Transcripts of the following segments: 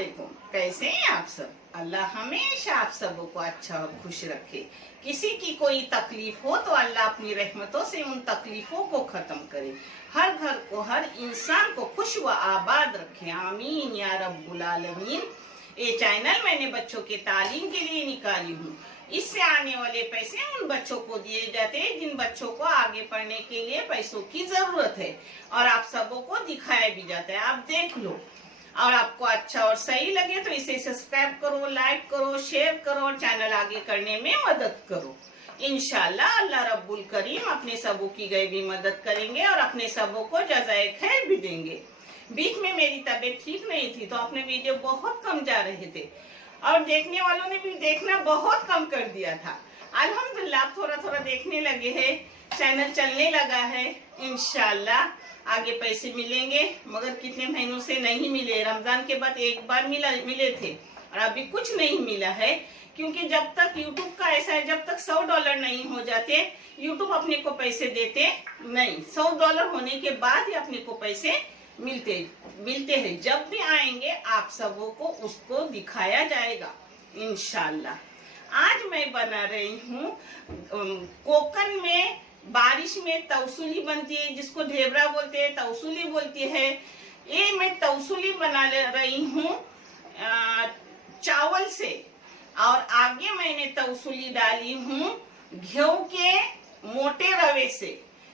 वालेकुम। कैसे हैं आप सब? अल्लाह हमेशा आप सबों को अच्छा और खुश रखे। किसी की कोई तकलीफ हो तो अल्लाह अपनी रहमतों से उन तकलीफों को खत्म करे। हर घर को, हर इंसान को खुश व आबाद रखे। आमीन या रब्बुल आलमीन। ये चैनल मैंने बच्चों के तालीम के लिए निकाली हूँ। इससे आने वाले पैसे उन बच्चों को दिए जाते हैं जिन बच्चों को आगे पढ़ने के लिए पैसों की जरूरत है, और आप सबों को दिखाया भी जाता है। आप देख लो, और आपको अच्छा और सही लगे तो इसे सब्सक्राइब करो, लाइक करो, शेयर करो और चैनल आगे करने में मदद करो। इंशाल्लाह अल्लाह रब्बुल करीम अपने सबों की गैबी मदद करेंगे और अपने सबों को जज़ाए खैर भी देंगे। बीच में मेरी तबीयत ठीक नहीं थी तो अपने वीडियो बहुत कम जा रहे थे और देखने वालों ने भी देखना बहुत कम कर दिया था। अल्हम्दुलिल्लाह थोड़ा थोड़ा देखने लगे हैं, चैनल चलने लगा है। इंशाल्लाह आगे पैसे मिलेंगे, मगर कितने महीनों से नहीं मिले। रमजान के बाद एक बार मिले थे और अभी कुछ नहीं मिला है, क्योंकि जब तक यूट्यूब का ऐसा है, जब तक $100 नहीं हो जाते यूट्यूब अपने को पैसे देते नहीं। $100 होने के बाद ही अपने को पैसे मिलते हैं। जब भी आएंगे आप सबों को उसको दिखाया जाएगा इंशाल्लाह। आज मैं बना रही हूँ कोकन में बारिश में तवसूली बनती है, जिसको ढेबरा बोलते हैं, तवसूली बोलती है। ये मैं तवसूली बना रही हूँ चावल से, और आगे मैंने तवसूली डाली हूँ गेहूं के मोटे रवे से,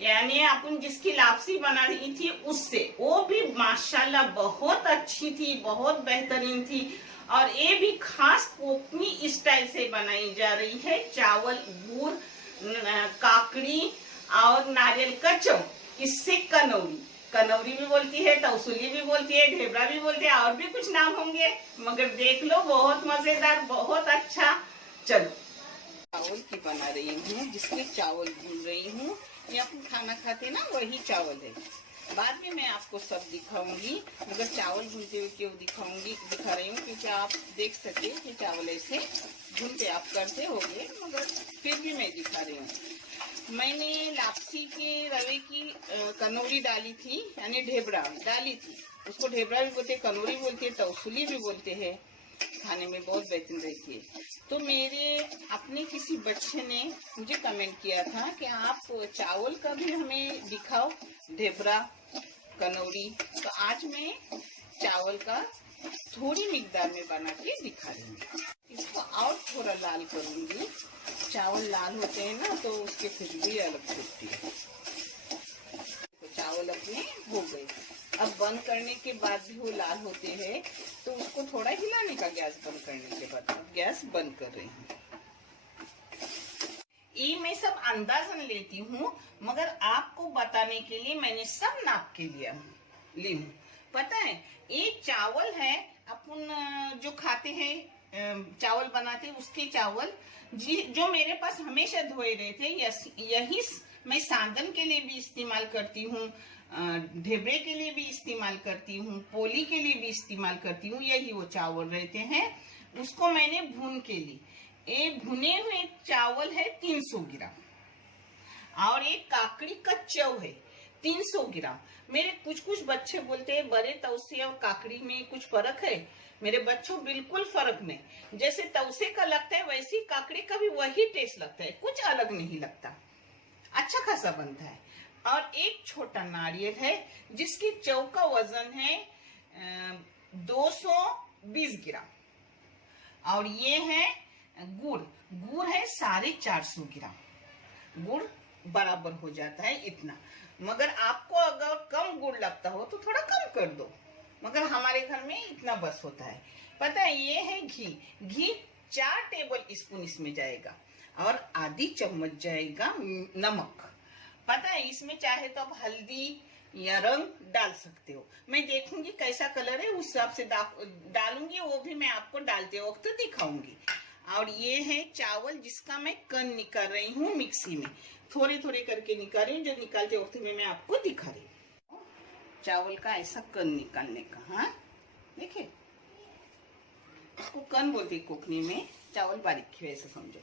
यानी अपन जिसकी लापसी बना रही थी उससे। वो भी माशाल्लाह बहुत अच्छी थी, बहुत बेहतरीन थी। और ये भी खास कोकनी स्टाइल से बनाई जा रही है। चावल, गुड़, काकड़ी और नारियल का चौ, इससे कनौरी भी बोलती है, तवसूली भी बोलती है, ढेबरा भी बोलती है, और भी कुछ नाम होंगे, मगर देख लो बहुत मजेदार, बहुत अच्छा। चलो चावल की बना रही हूँ, जिसमें चावल भून रही हूँ। ये अपन खाना खाते ना वही चावल है। बाद में मैं आपको सब दिखाऊंगी, मगर चावल भूनते हुए क्यों दिखा रही हूँ, क्योंकि आप देख सके कि चावल ऐसे भूनते आप करते होंगे, मगर फिर भी मैं दिखा रही हूँ। मैंने लापसी के रवे की कनौरी डाली थी, यानी ढेबरा डाली थी। उसको ढेबरा भी बोलते हैं, कनौरी बोलते हैं, तवसूली भी बोलते हैं। खाने में बहुत बेहतरीन रहती है। तो मेरे अपने किसी बच्चे ने मुझे कमेंट किया था कि आप चावल का भी हमें दिखाओ, ढेबरा, कनौरी। तो आज मैं चावल का थोड़ी मिकदार में बना के दिखा रही हूँ। इसको और थोड़ा लाल करूंगी। चावल लाल होते हैं ना तो उसकी खुशबू अलग होती है। तो चावल अपने हो गए। अब बंद करने के बाद भी वो लाल होते हैं, तो उसको थोड़ा हिलाने का, गैस बंद करने के बाद। अब गैस बंद कर रही हूँ। ये मैं सब अंदाजन लेती हूँ, मगर आपको बताने के लिए मैंने सब नाप के ली हूँ। पता है, एक चावल है अपन जो खाते हैं, चावल बनाते हैं, उसके चावल जो मेरे पास हमेशा धोए रहे थे। यही मैं सांदन के लिए भी इस्तेमाल करती हूँ, ढेबरे के लिए भी इस्तेमाल करती हूँ, पोली के लिए भी इस्तेमाल करती हूँ। यही वो चावल रहते हैं। उसको मैंने भून के ली। ये भुने हुए चावल है 300 ग्राम, और एक काकड़ी का चौ है 300 ग्राम। मेरे कुछ बच्चे बोलते हैं बड़े तवसे और काकड़ी में कुछ फर्क है। मेरे बच्चों बिल्कुल फर्क नहीं। जैसे तवसे का लगता है वैसे ही काकड़ी का भी वही टेस्ट लगता है, कुछ अलग नहीं लगता, अच्छा खासा बनता है। और एक छोटा नारियल है जिसकी चौ का वजन है 220 ग्राम। और ये है गुड़ है 450 ग्राम। गुड़ बराबर हो जाता है इतना। मगर आपको अगर कम गुड़ लगता हो तो थोड़ा कम कर दो, मगर हमारे घर में इतना बस होता है। पता है, ये है घी 4 टेबल स्पून इसमें जाएगा, और आधी चम्मच जाएगा नमक। पता है, इसमें चाहे तो आप हल्दी या रंग डाल सकते हो। मैं देखूंगी कैसा कलर है, उस हिसाब से डालूंगी, वो भी मैं आपको डालते वक्त दिखाऊंगी। और ये है चावल जिसका मैं कन निकाल रही हूँ मिक्सी में, थोड़े थोड़े करके निकाल रही हूँ, जो निकालते वक्त में मैं आपको दिखा रही हूँ। चावल का ऐसा कन निकालने का। हाँ देखिए, उसको कन बोलते कोकनी में। चावल बारीक वैसे समझो,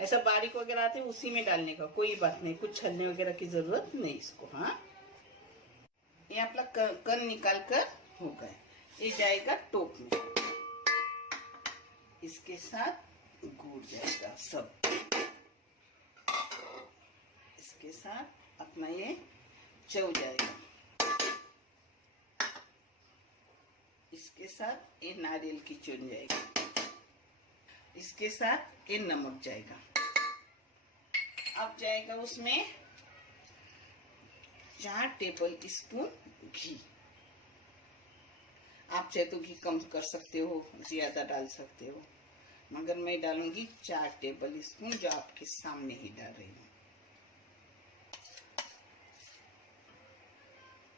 ऐसा बारीक वगैरह आते उसी में डालने का, कोई बात नहीं, कुछ छलने वगैरह की जरूरत नहीं इसको। हाँ, ये अपना कन निकाल कर हो गए। ये जाएगा टोप में। अपना ये चव जाएगा। इसके साथ ये नारियल की चुन जाएगी, इसके साथ ये नमक जाएगा। अब जाएगा उसमें 4 टेबल स्पून घी। आप चाहे तो घी कम कर सकते हो, ज्यादा डाल सकते हो, मगर मैं डालूंगी 4 टेबल स्पून, जो आपके सामने ही डाल रही हूँ।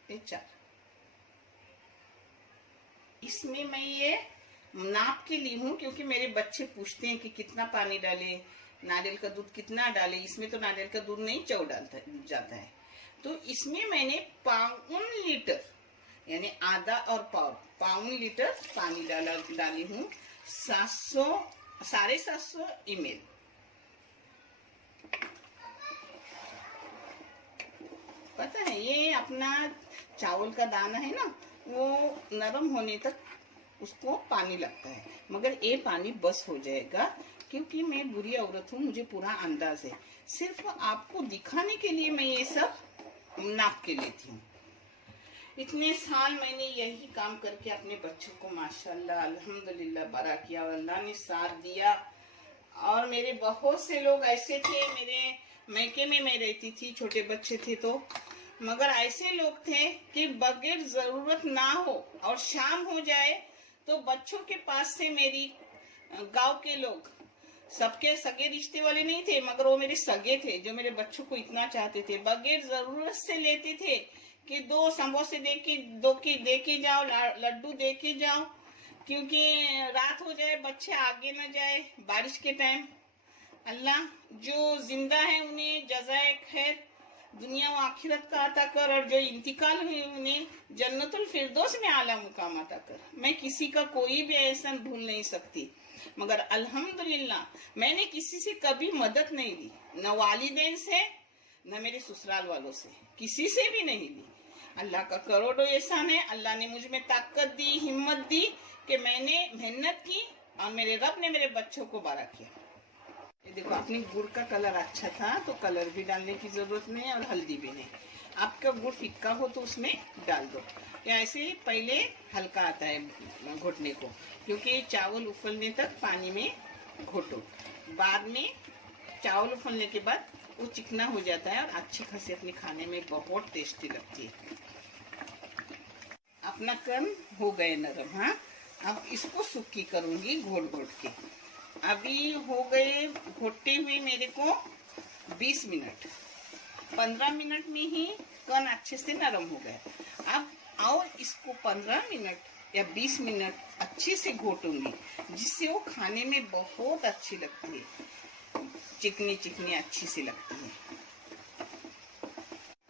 ये 4। इसमें मैं ये नाप के ली हूँ, क्योंकि मेरे बच्चे पूछते हैं कि कितना पानी डाले, नारियल का दूध कितना डाले। इसमें तो नारियल का दूध नहीं, चौ डालता जाता है। तो इसमें मैंने 1.25 लीटर यानी आधा और पाउन लीटर पानी डाली हूँ। 750 ml। पता है ये अपना चावल का दाना है ना, वो नरम होने तक उसको पानी लगता है, मगर ये पानी बस हो जाएगा, क्योंकि मैं बुरी औरत हूँ, मुझे पूरा अंदाज है। सिर्फ आपको दिखाने के लिए मैं ये सब नाप के लेती हूँ। इतने साल मैंने यही काम करके अपने बच्चों को माशाल्लाह अल्हम्दुलिल्लाह बड़ा किया, अल्लाह ने साथ दिया। और मेरे बहुत से लोग ऐसे थे, मेरे मैके में मैं रहती थी, छोटे बच्चे थे तो, मगर ऐसे लोग थे कि बगैर जरूरत ना हो और शाम हो जाए तो बच्चों के पास से मेरी गांव के लोग, सबके सगे रिश्ते वाले नहीं थे, मगर वो मेरे सगे थे, जो मेरे बच्चों को इतना चाहते थे, बगैर जरूरत से लेते थे कि 2 समोसे दे के जाओ, लड्डू दे के जाओ, क्योंकि रात हो जाए, बच्चे आगे न जाए बारिश के टाइम। अल्लाह जो जिंदा है उन्हें जज़ाए खैर दुनिया व आखिरत का अता कर, और जो इंतकाल हुए उन्हें जन्नतुल फिरदौस में आला मुकाम अता कर। मैं किसी का कोई भी एहसान भूल नहीं सकती, मगर अल्हम्दुलिल्लाह मैंने किसी से कभी मदद नहीं ली, न वालिदैन से न मेरे ससुराल वालों से, किसी से भी नहीं ली। अल्लाह का करोड़ों एहसान है। अल्लाह ने मुझ में ताकत दी, हिम्मत दी कि मैंने मेहनत की और मेरे रब ने मेरे बच्चों को बड़ा किया। ये देखो, अपने गुड़ का कलर अच्छा था तो कलर भी डालने की जरूरत नहीं है और हल्दी भी नहीं। आपका गुड़ फिक्का हो तो उसमें डाल दो, या ऐसे पहले हल्का आता है घोटने को, क्योंकि चावल उफलने तक पानी में घोटो, बाद में चावल उफलने के बाद वो चिकना हो जाता है और अच्छी खासी अपने खाने में बहुत टेस्टी लगती है। अपना कन हो गए नरम। हाँ, अब इसको सुक्की करूंगी घोट घोट के। अभी हो गए घोटते हुए मेरे को 20 मिनट, 15 मिनट में ही कन अच्छे से नरम हो गया। अब और इसको 15 मिनट या 20 मिनट अच्छे से घोटूंगी, जिससे वो खाने में बहुत अच्छी लगती है, चिकनी चिकनी अच्छी सी लगती है।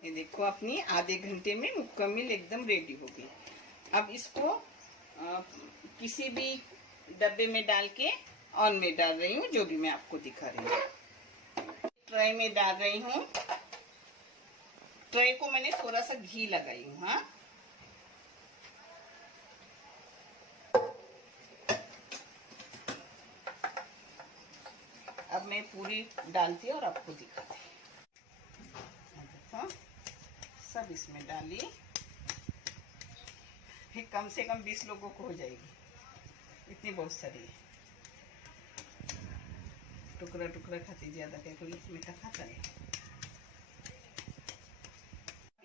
ये देखो, अपनी आधे घंटे में मुकम्मल एकदम रेडी हो गई। अब इसको किसी भी डब्बे में डाल के ऑन में डाल रही हूँ, जो भी मैं आपको दिखा रही हूँ। ट्रे में डाल रही हूँ, ट्रे को मैंने थोड़ा सा घी लगाई हूँ। हाँ, अब मैं पूरी डालती और आपको दिखाती। देखो, सब इसमें डाली, फिर कम से कम 20 लोगों को हो जाएगी, इतनी बहुत सारी है। टुकड़ा टुकड़ा खाती, ज्यादा क्या कोई मीठा खाता नहीं।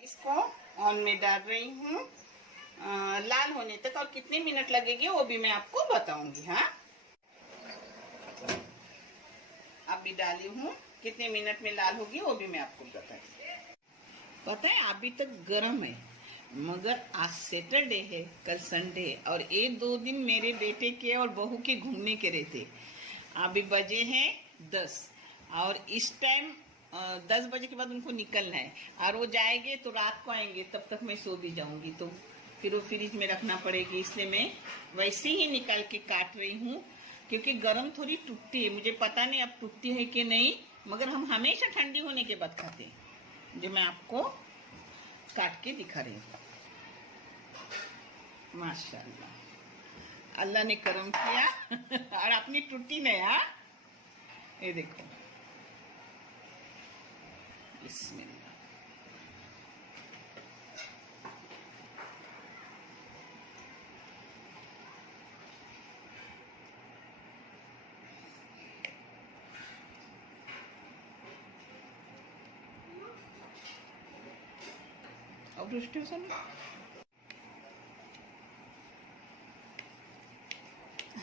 इसको ऑन में डाल रही हूँ लाल होने तक, और कितने मिनट लगेंगे वो भी मैं आपको बताऊंगी। हाँ, अभी डाली हूँ, कितने मिनट में लाल होगी वो भी मैं आपको बताऊंगी। पता है अभी तक गर्म है, मगर आज सैटरडे है, कल संडे है, और 1-2 दिन मेरे बेटे के और बहू के घूमने के रहते। अभी बजे हैं 10, और इस टाइम 10 बजे के बाद उनको निकलना है, और वो जाएंगे तो रात को आएंगे, तब तक मैं सो भी जाऊंगी, तो फिर वो फ्रिज में रखना पड़ेगी। इसलिए मैं वैसे ही निकाल के काट रही हूँ, क्योंकि गरम थोड़ी टूटती है। मुझे पता नहीं अब टूटती है कि नहीं, मगर हम हमेशा ठंडी होने के बाद खाते हैं, जो मैं आपको काट के दिखा रही हूँ। माशाल्लाह, अल्लाह ने करम किया और अपनी टूटी नहीं। हाँ, ये देखो, बिस्मिल्लाह। रोस्टी मसाला।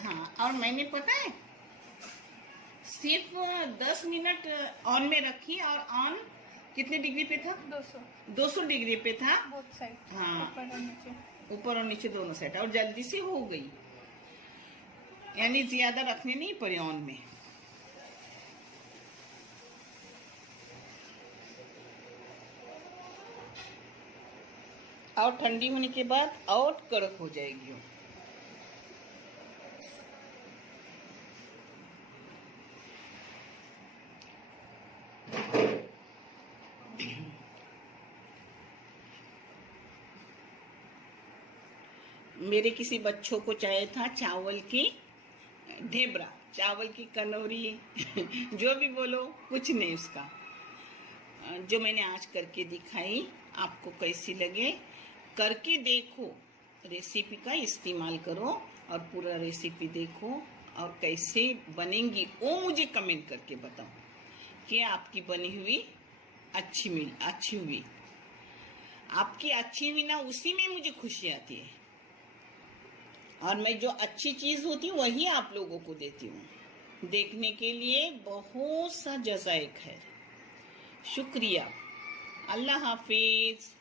हाँ, और मैंने पता है सिर्फ 10 मिनट ऑन में रखी, और ऑन कितने डिग्री पे था? 200 डिग्री पे था। बोथ साइड, हाँ, ऊपर और नीचे दोनों साइड, और जल्दी से हो गई, यानी ज्यादा रखने नहीं पड़े ऑन में। और ठंडी होने के बाद और कड़क हो जाएगी वो। मेरे किसी बच्चों को चाहिए था चावल की ढेबरा, चावल की कनौरी जो भी बोलो, कुछ नहीं उसका। जो मैंने आज करके दिखाई, आपको कैसी लगे करके देखो, रेसिपी का इस्तेमाल करो और पूरा रेसिपी देखो, और कैसे बनेंगी वो मुझे कमेंट करके बताओ कि आपकी बनी हुई अच्छी हुई। आपकी अच्छी हुई ना, उसी में मुझे खुशी आती है, और मैं जो अच्छी चीज होती हूँ वही आप लोगों को देती हूँ। देखने के लिए बहुत सा जज़ाए खैर, शुक्रिया। अल्लाह हाफिज।